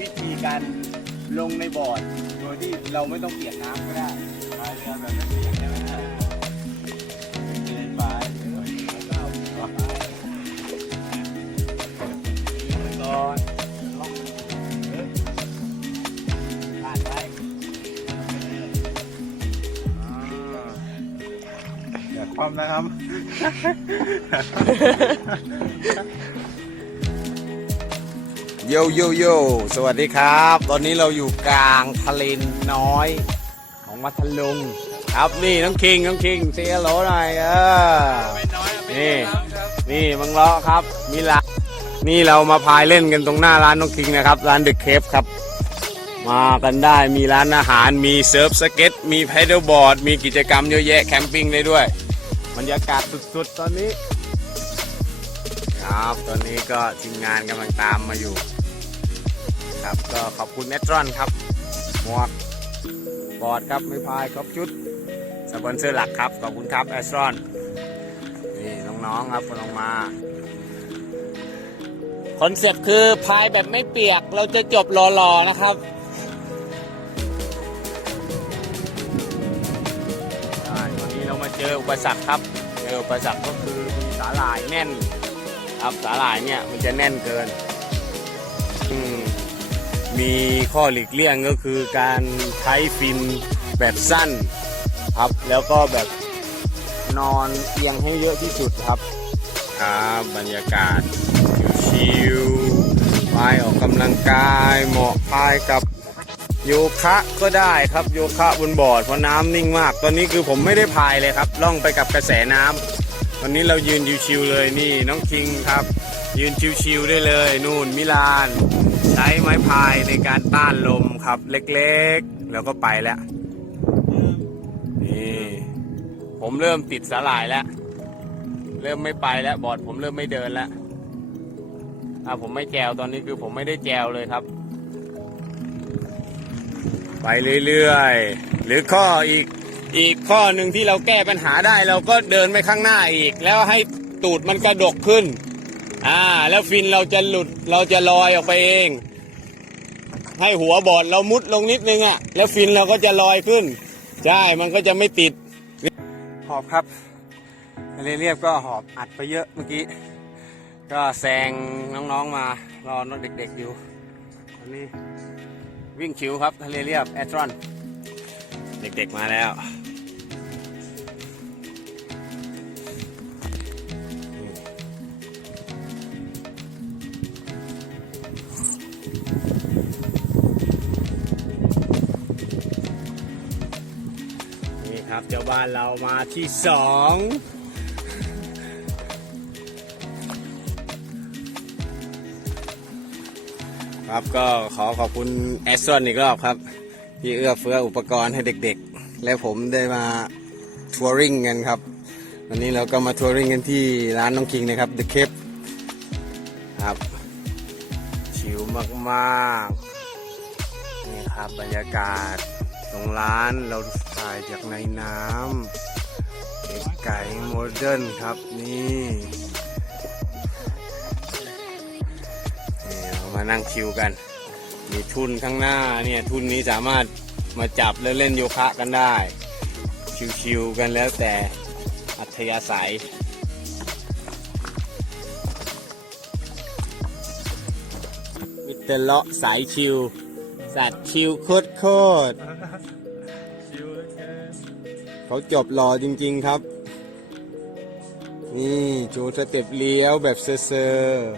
วิธีการลงในบอร์ดโดยที่เราไม่ต้องเปียกน้ำก็ได้พายเรือแบบไม่เปียกใช่ไหมฮะเล่นปลาหัวไปยืนก่อนผ่านไปคว่ำนะครับ โยโยโยสวัสดีครับ ตอนนี้เราอยู่กลางทะเลน้อย ของมัทลุงครับนี่น้องคิงน้องคิงเซฮัลโหลหน่อยเออนี่นี่มังเลาะครับมีละนี่เรามาพายเล่นกันตรงหน้าร้านน้องคิงนะครับ ร้านเดอะเคฟครับ มากันได้มีร้านอาหารมีเซิร์ฟสเก็ต มีไพดเดิลบอร์ด มีกิจกรรมเยอะแยะแคมปิ้งได้ด้วยบรรยากาศสุดๆตอนนี้ ครับตอนนี้ก็ทีมงานกำลังตามมาอยู่ ครับ ก็ขอบคุณเนตรอนครับหมวกบอร์ดครับไม่พายครบชุดสปอนเซอร์หลักครับ ขอบคุณครับแอสตรอนนี่น้องๆครับลงมาคอนเซ็ปต์คือพายแบบไม่เปียกเราจะจบรอๆนะครับวันนี้เรามาเจออุปสรรคครับเจออุปสรรคก็คือมีสาหร่ายแน่น ครับสาหร่ายเนี่ยมันจะแน่นเกิน อืม มีข้อหลีกเลี่ยงก็คือการใช้ฟินแบบสั้นครับ แล้วก็แบบนอนเอียงให้เยอะที่สุดครับครับบรรยากาศชิวๆพายออกกำลังกายเหมาะพายกับโยคะก็ได้ครับโยคะบนบอร์ดเพราะน้ำนิ่งมาก ตอนนี้คือผมไม่ได้พายเลยครับล่องไปกับกระแสน้ำวันนี้เรายืนชิวๆเลยนี่น้องคิงครับ ยืนชิวๆได้เลย นู่นมิลาน ใช้ไม้พายในการต้านลมครับ เล็กๆ แล้วก็ไปแล้วนี่ผมเริ่มติดสลายแล้ว เริ่มไม่ไปแล้ว บอร์ดผมเริ่มไม่เดินแล้วอ่าผมไม่แจวตอนนี้คือผมไม่ได้แจวเลยครับ ไปเรื่อยๆ หรือข้ออีกอีกข้อหนึ่งที่เราแก้ปัญหาได้เราก็เดินไปข้างหน้าอีก แล้วให้ตูดมันกระดกขึ้น อ่า แล้วฟินเราจะหลุดเราจะลอยออกไปเอง ให้หัวบอร์ดเรามุดลงนิดนึงอะ่ะ แล้วฟินเราก็จะลอยขึ้น ใช่ มันก็จะไม่ติด หอบครับทะเลเรียบก็หอบอัดไปเยอะเมื่อกี้ ก็แซงน้องๆมารอน้องเด็กๆอยู่ตอนนี้วิ่งคิวครับทะเลเรียบแอตรอน เด็กๆมาแล้ว นี่ครับ เจ้าบ้านเรามาที่สองครับก็ขอขอบคุณแอสซอนอีกรอบครับ ที่เอื้อเฟื้ออุปกรณ์ให้เด็กๆ และผมได้มาทัวริงกันครับ วันนี้เราก็มาทัวริงกันที่ร้านน้องคิงนะครับ The Cape ครับชิวมากๆนี่ครับบรรยากาศ ตรงร้านเราถ่ายจากในน้ำไก่โมเดิร์นครับนี่นี่เรามานั่งชิวกัน มีทุนข้างหน้าเนี่ยทุนนี้สามารถมาจับแล้วเล่นโยคะกันได้ ชิวๆกันแล้วแต่อัธยาศัยมิเตรเลาะสายชิว สัตว์ชิวโคตรโคตร เขาจบหล่อจริง ๆครับ นี่โชว์สเต็ปเลี้ยวแบบเซอร์